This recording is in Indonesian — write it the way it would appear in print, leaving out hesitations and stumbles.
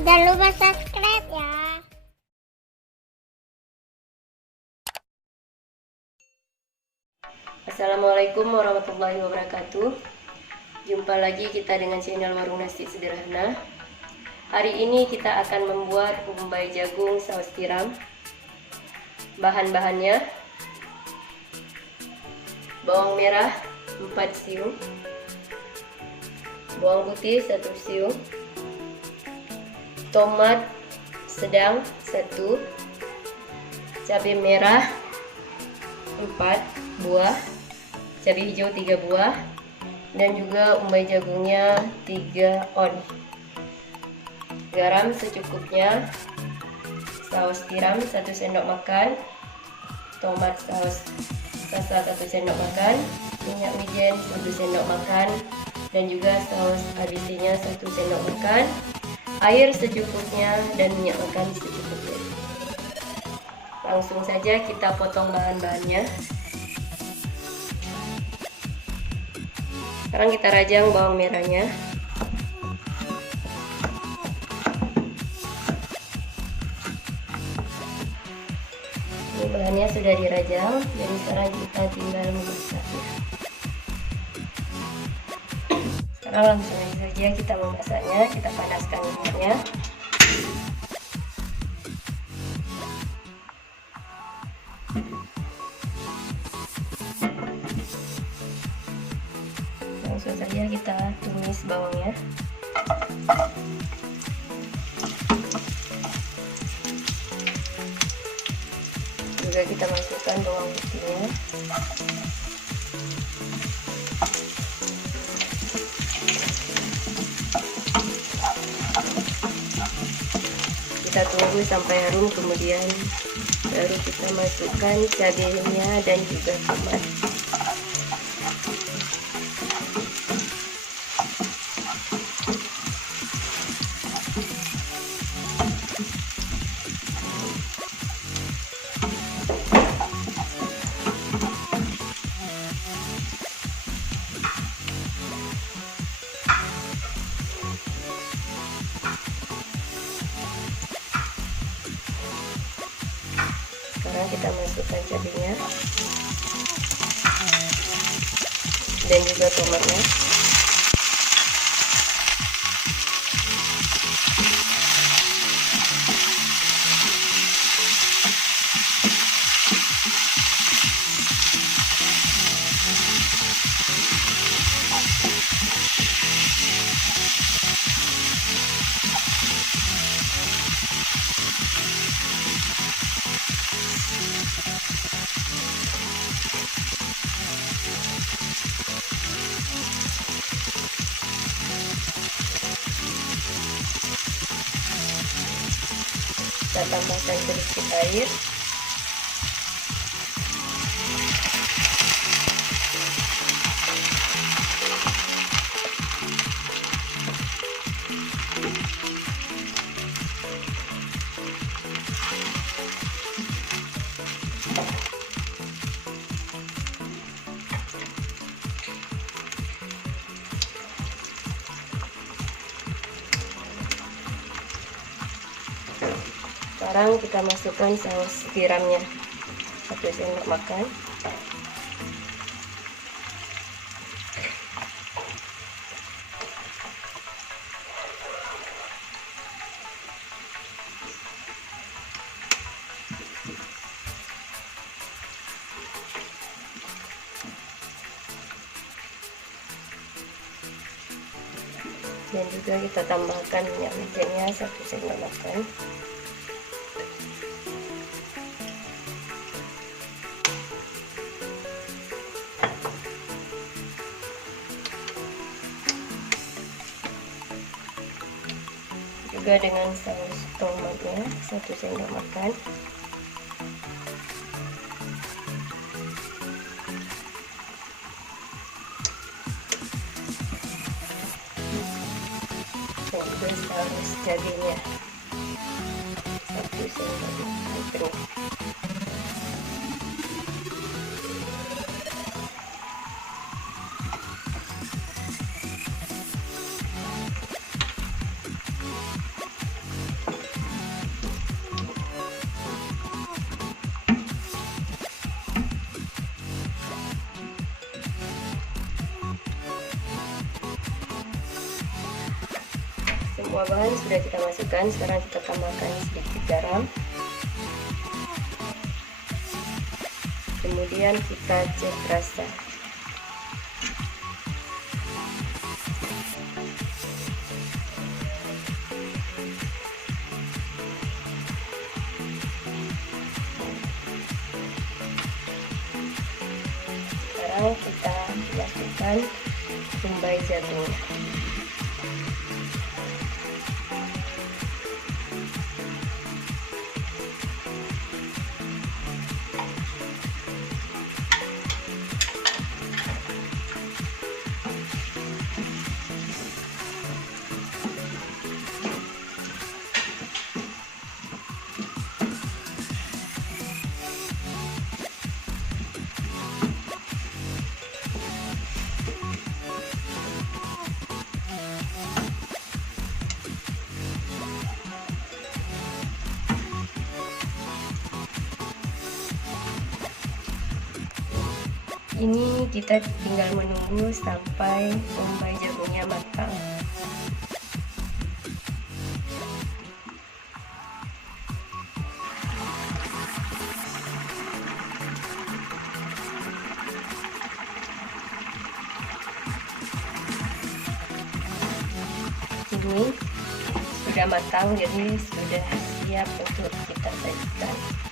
Jangan lupa subscribe ya. Assalamualaikum warahmatullahi wabarakatuh. Jumpa lagi kita dengan channel Warung Nasi Sederhana. Hari ini kita akan membuat umbai jagung saus tiram. Bahan-bahannya: bawang merah 4 siung, bawang putih 1 siung, tomat sedang 1, cabai merah 4 buah, cabai hijau 3 buah, dan juga umbai jagungnya 3 on. Garam secukupnya, saus tiram 1 sendok makan, tomat saus salsa 1 sendok makan, minyak wijen 1 sendok makan, dan juga saus ABC-nya 1 sendok makan, air secukupnya, dan minyak makan secukupnya. Langsung saja kita potong bahan-bahannya. Sekarang kita rajang bawang merahnya. Ini bahannya sudah dirajang, jadi sekarang kita tinggal memasaknya. Sekarang langsung saja kita memasaknya. Kita panaskan minyaknya. Langsung saja kita tumis bawangnya. Juga kita masukkan bawang putihnya. Kita tunggu sampai harum, kemudian baru kita masukkan cabenya dan juga tomat. Sekarang kita masukkan cabenya dan juga tomatnya. Kita tambahkan sedikit air. Sekarang kita masukkan saus tiramnya 1 sendok makan. Dan juga kita tambahkan minyak wijennya 1 sendok makan. Juga dengan saus tomatnya 1 sendok makan. Dan juga saus cabenya 1 sendok makan penuh. Semua bahan sudah kita masukkan, sekarang kita tambahkan sedikit garam. Kemudian kita cek rasa. Sekarang kita masukkan bombay jagung. Ini kita tinggal menunggu sampai bombay jagungnya matang. Ini sudah matang, jadi sudah siap untuk kita sajikan.